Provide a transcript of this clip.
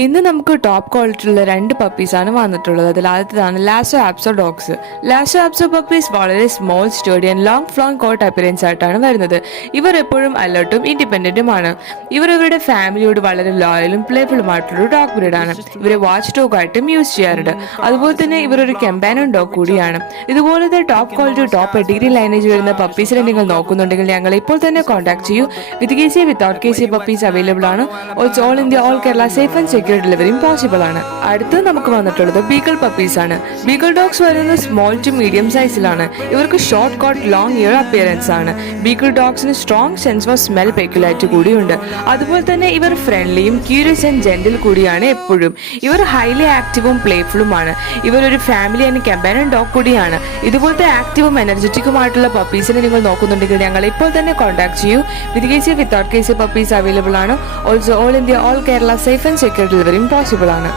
ഇന്ന് നമുക്ക് ടോപ്പ് ക്വാളിറ്റിയുള്ള 2 പപ്പീസാണ് വന്നിട്ടുള്ളത്. അതിൽ ആദ്യത്തേതാണ് Lhasa Apso dogs. Lhasa Apso puppies വളരെ small sturdy and long flowing coat appearance ആയിട്ടാണ് വരുന്നത്. ഇവർ എപ്പോഴും അലേർട്ടും ഇൻഡിപെൻഡന്റുമാണ്. ഇവർ ഇവരുടെ ഫാമിലിയോട് വളരെ ലോയലും പ്ലേഫുള്ളുമായിട്ടുള്ള ഡോഗ് ബ്രീഡാണ്. ഇവരെ വാച്ച് ഡോഗ് ആയിട്ടും യൂസ് ചെയ്യാറുണ്ട്. അതുപോലെ തന്നെ ഇവർ ഒരു കമ്പാനിയൻ ഡോഗ് കൂടിയാണ്. ഇതുപോലത്തെ top quality top pedigree lineage വരുന്ന പപ്പീസിനെ നിങ്ങൾ നോക്കുന്നുണ്ടെങ്കിൽ ഞങ്ങൾ ഇപ്പോൾ തന്നെ കോൺടാക്ട് ചെയ്യൂ. With KC without KC puppies available ആണ്. Also all India all Kerala safe and secure ഡെലിവറിയും പോസിബിൾ ആണ്. അടുത്ത് നമുക്ക് വന്നിട്ടുള്ളത് ബീഗിൾ പപ്പീസ് ആണ്. ബീഗിൾ ഡോഗ്സ് വരുന്നത് സ്മോൾ ടു മീഡിയം സൈസിലാണ്. ഇവർക്ക് short coat long ear appearance ആണ്. ബീഗിൾ ഡോഗ്സിന് strong sense of smell peculiarity കൂടിയുണ്ട്. അതുപോലെ തന്നെ ഇവർ ഫ്രണ്ട്ലിയും ക്യൂരിയസ് ആൻഡ് ജെന്റിൽ കൂടിയാണ് എപ്പോഴും. ഇവർ ഹൈലി ആക്റ്റീവും പ്ലേഫുള്ളുമാണ്. ഇവർ ഒരു ഫാമിലി ആൻഡ് കമ്പാനിയൻ ഡോഗ് കൂടിയാണ്. ഇതുപോലത്തെ ആക്റ്റീവും എനർജറ്റിക്കുമായിട്ടുള്ള പപ്പീസിനെ നിങ്ങൾ നോക്കുന്നുണ്ടെങ്കിൽ ഞങ്ങൾ ഇപ്പോൾ തന്നെ കോൺടാക്ട് ചെയ്യൂ. With KC without KC puppies available ആണ്. Also all India all Kerala safe and secure ഡെലിവറിയും പോസിബിൾ ആണ്.